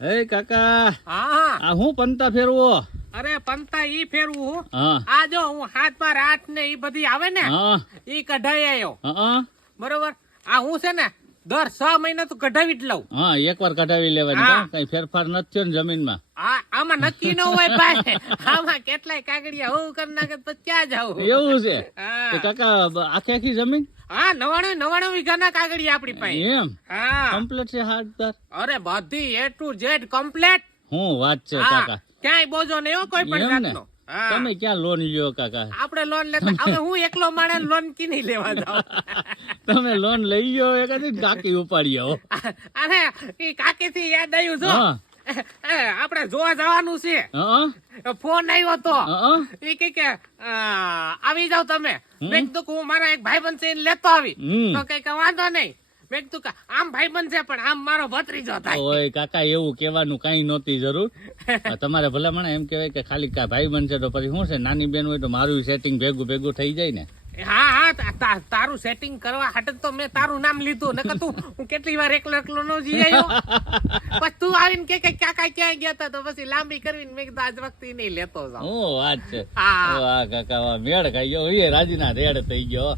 એ કાકા હા આ હું પંતા ફેરવો. અરે પંતા ઈ ફેરવું હું હા આ જો હું 7/8 ને ઈ બધી આવે ને હા ઈ કઢાઈ આવ્યો હા બરોબર. આ હું છે ને દર 6 મહિના તો કઢાવી જ લઉં. હા એકવાર કઢાવી લેવાની હા. કાં? કઈ ફેરફાર નથી થયો ને જમીનમાં. આમાં નક્કી ન હોય ભાઈ. આમાં કેટલાય કાગડિયા હું કરી નાખે તો ક્યાં જાવ. એવું છે હા. તો કાકા આખી આખી જમીન હા 99 વીઘાના કાગડિયા આપણી પાસે. એમ હા કમ્પ્લીટ છે હાથદાર. અરે બધી A to Z કમ્પ્લીટ. હું વાત છે હા કાકા. ક્યાંય બોજો નહીં હો કોઈ પણ એમ ને? જાતનો. હા. તમે ક્યાં લોન લ્યો કાકા? આપણે લોન લેતા હવે હું એકલો માણસ લોન કી લેવા જાઉં. તમે લોન લઈ ગયો એકાદી કાકી ઉપાડી આવો. અરે ઈ કાકી થી યાદ આવ્યું જો હા આપણે જોવા જવાનું છે. હા ફોન આવ્યો તો હા ઈ કે આવી જાવ તમે. મેં કીધું કે હું મારા એક ભાઈબંધ છે એને લેતો આવી. હમ. તો કઈ વાંધો નહીં. મેં કીધું કે આમ ભાઈબંધ છે પણ આમ મારો ભત્રીજો થાય. ઓય કાકા એવું કેવાનું કઈ નહોતી જરૂર. તમારે ભલામણ એમ કહેવાય કે ખાલી ભાઈ બનશે તો પછી શું છે, નાની બેન હોય તો મારું સેટિંગ ભેગું ભેગું થઈ જાય ને. હા હા તારું સેટિંગ કરવા હાટે તો મેં તારું નામ લીધું. નકર તું હું કેટલી વાર એકલો નો જી આવ્યો. પછી તું આવીને કે કાકા ક્યાં ગયા હતા તો પછી લાંબી કરવીને મેં કીધું આજ વખતે નહીં લેતો જાઉં. ઓ વાત છે. હા વાહ કાકા વાહ, મેળ ખાઈ ગયો. એ રાજીના રેડ થઈ ગયો.